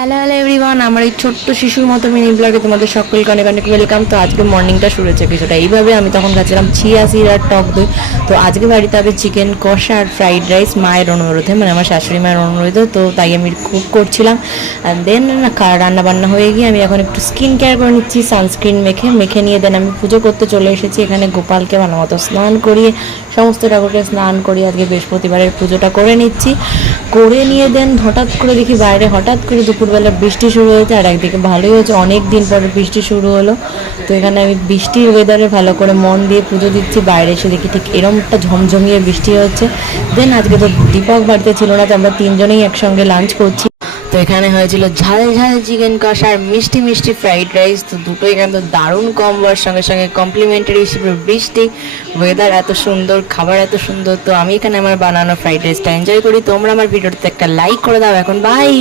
Hello hello everyone, আমার এই ছোট্ট শিশুর মতো মিনি ব্লগে তোমাদের সকলকে অনেক অনেক ওয়েলকাম। তো আজকে মর্নিংটা শুরু হচ্ছে কিছুটা এইভাবে। আমি তখন খাচ্ছিলাম চিয়া সিড আর টক দই। তো আজকে বাড়িতে হবে চিকেন কষা আর ফ্রাইড রাইস, মায়ের অনুরোধে, মানে আমার শাশুড়ি মায়ের অনুরোধে। তো তাই আমি কুক করছিলাম। অ্যান্ড দেন রান্না বান্না হয়ে গিয়ে আমি এখন একটু স্কিন কেয়ার করে নিচ্ছি, সানস্ক্রিন মেখে নিয়ে দেন আমি পুজো করতে চলে এসেছি। এখানে গোপালকে ভালো মতো স্নান করিয়ে, সমস্ত ঠাকুরকে স্নান করিয়ে আজকে বৃহস্পতিবারের পুজোটা করে নিচ্ছি। করে নিয়ে দেন হঠাৎ করে দেখি বাইরে হঠাৎ করে দুপুরবেলা বৃষ্টি শুরু হয়েছে। আর একদিকে ভালোই হচ্ছে, অনেক দিন পরে বৃষ্টি শুরু হলো। তো এখানে আমি বৃষ্টির ওয়েদারে ভালো করে মন দিয়ে পুজো দিচ্ছি। বাইরে এসে দেখি ঠিক এরমটা ঝমঝমিয়ে বৃষ্টি হচ্ছে। দেন আজকে তো দীপক বাড়িতে ছিল না, তো আমরা তিনজনেই একসঙ্গে লাঞ্চ করছি। তো এখানে হয়েছিল ঝাল ঝাল চিকেন কষা আর মিষ্টি মিষ্টি ফ্রাইড রাইস। তো দুটোই এখানে তো দারুণ কম্বোর সঙ্গে সঙ্গে কমপ্লিমেন্টারি হিসেবে বৃষ্টি, ওয়েদার এত সুন্দর, খাবার এত সুন্দর। তো আমি এখানে আমার বানানো ফ্রাইড রাইসটা এনজয় করি। তোমরা আমার ভিডিওতে একটা লাইক করে দাও এখন। বাই।